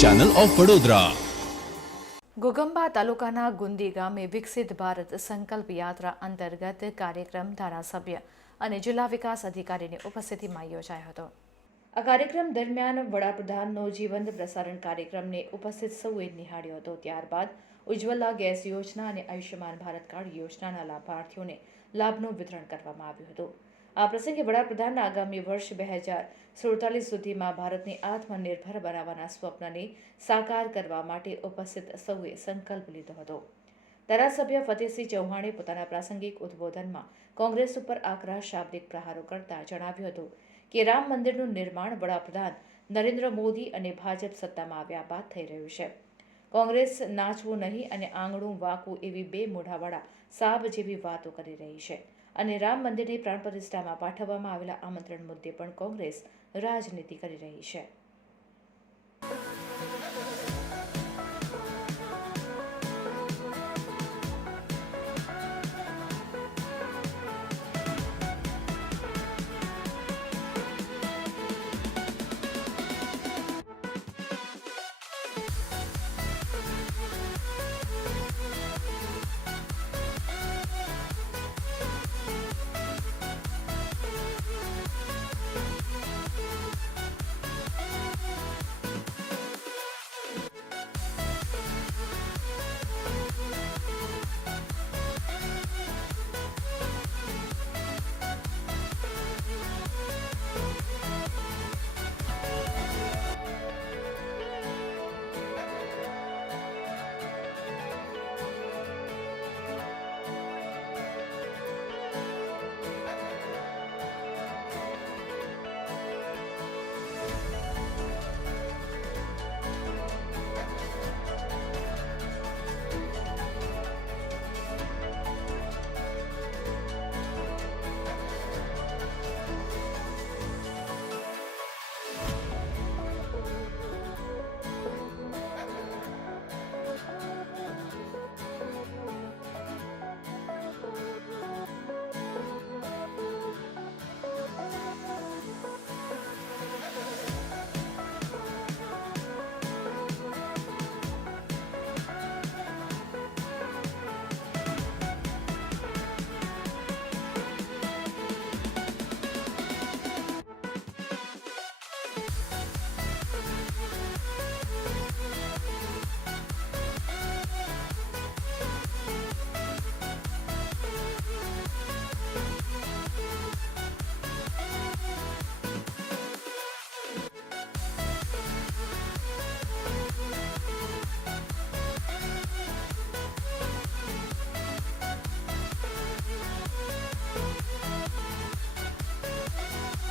Channel of Vadodara. Ghoghamba તાલુકાના ગુંદી ગામે વિકસિત ભારત સંકલ્પ યાત્રા અંતર્ગત કાર્યક્રમ ધારાસભ્ય અને જિલ્લા વિકાસ અધિકારીની ઉપસ્થિતિમાં યોજાયો હતો। આ કાર્યક્રમ દરમિયાન વડાપ્રધાનનો જીવંત પ્રસારણ કાર્યક્રમને ઉપસ્થિત સૌએ નિહાળ્યો હતો। ત્યારબાદ ઉજ્જવલા ગેસ યોજના અને આયુષ્યમાન ભારત કાર્ડ યોજનાના લાભાર્થીઓને લાભનું વિતરણ કરવામાં આવ્યું હતું। આ પ્રસંગે વડાપ્રધાનના આગામી વર્ષ 2047 સુધીમાં ભારતને આત્મનિર્ભર બનાવવાના સ્વપ્નને સાકાર કરવા માટે ઉપસ્થિત સૌએ સંકલ્પ લીધો હતો। ધારાસભ્ય ફતેહસિંહ ચૌહાણે પોતાના પ્રાસંગિક ઉદ્બોધનમાં કોંગ્રેસ ઉપર આકરા શાબ્દિક પ્રહારો કરતા જણાવ્યું હતું કે રામ મંદિરનું નિર્માણ વડાપ્રધાન નરેન્દ્ર મોદી અને ભાજપ સત્તામાં આવ્યા બાદ થઈ રહ્યું છે। કોંગ્રેસ નાચવું નહીં અને આંગણું વાંકવું એવી બે મોઢાવાળા સાબ જેવી વાતો કરી રહી છે અને રામ મંદિરની પ્રાણ પ્રતિષ્ઠામાં પાઠવવામાં આવેલા આમંત્રણ મુદ્દે પણ કોંગ્રેસ રાજનીતિ કરી રહી છે।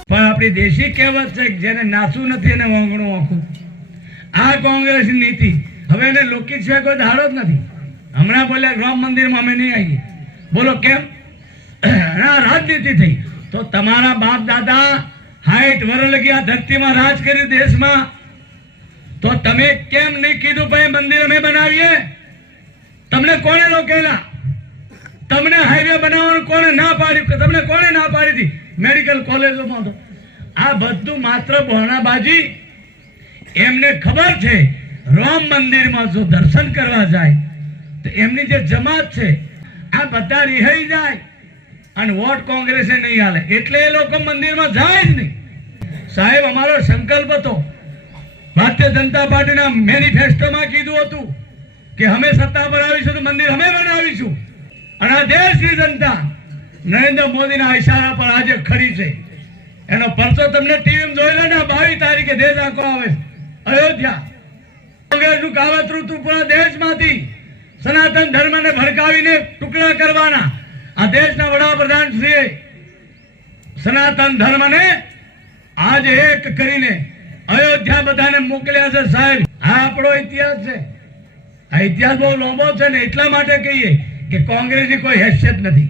પણ આપણી દેશી કહેવત છે કે જેને નાસવું નથી એને વાંગણું આખું। આ કોંગ્રેસની નીતિ હવે એને લોકિત સિવાય કોઈ દાડો જ નથી। હમણાં બોલ્યા રામ મંદિરમાં અમે નહીં આવીએ, બોલો કેમ? આ રાજનીતિ થઈ તો તમારા બાપ દાદા 60 વર્ષ લગી આ ધરતીમાં રાજ કર્યું દેશમાં, તો તમે કેમ નહીં કીધું ભાઈ મંદિર અમે બનાવીએ? તમને કોણે રોકેલા? તમને હાઈવે બનાવવાનું કોણે ના પાડ્યું? તમને કોણે ના પાડી હતી? મેડિકલ કોલેજોમાં તો આ બધું માત્ર બહાનાબાજી। એમને ખબર છે રામ મંદિરમાં જો દર્શન કરવા જાય તો એમની જે જમાત છે આ બધા રિહાઈ જાય અને વોટ કોંગ્રેસે નહીં હાલે, એટલે એ લોકો મંદિરમાં જાય જ નહીં। સાહેબ, અમારો સંકલ્પ હતો, ભારતીય જનતા પાર્ટીના મેનિફેસ્ટોમાં કીધું હતું કે અમે સત્તા પર આવીશું તો મંદિર અમે બનાવીશું, અને આ દેશની જનતા નરેન્દ્ર મોદીના ઈશારા પર આજે ખડી છે। એનો પરચો તમને ટીવીમાં જોઈ લો ને, 22 તારીખે દેશ આખો આવે અયોધ્યા। કોંગ્રેસનું કાવતરું હતું પૂરા દેશમાંથી સનાતન ધર્મને ભડકાવીને ટુકડા કરવાના। આ દેશના વડાપ્રધાન શ્રીએ સનાતન ધર્મને આજે એક કરીને અયોધ્યા બધાને મોકલ્યા છે। સાહેબ, આ આપણો ઇતિહાસ છે। આ ઇતિહાસ બહુ લાંબો છે ને એટલા માટે કહીએ કે કોંગ્રેસની કોઈ હેસિયત નથી।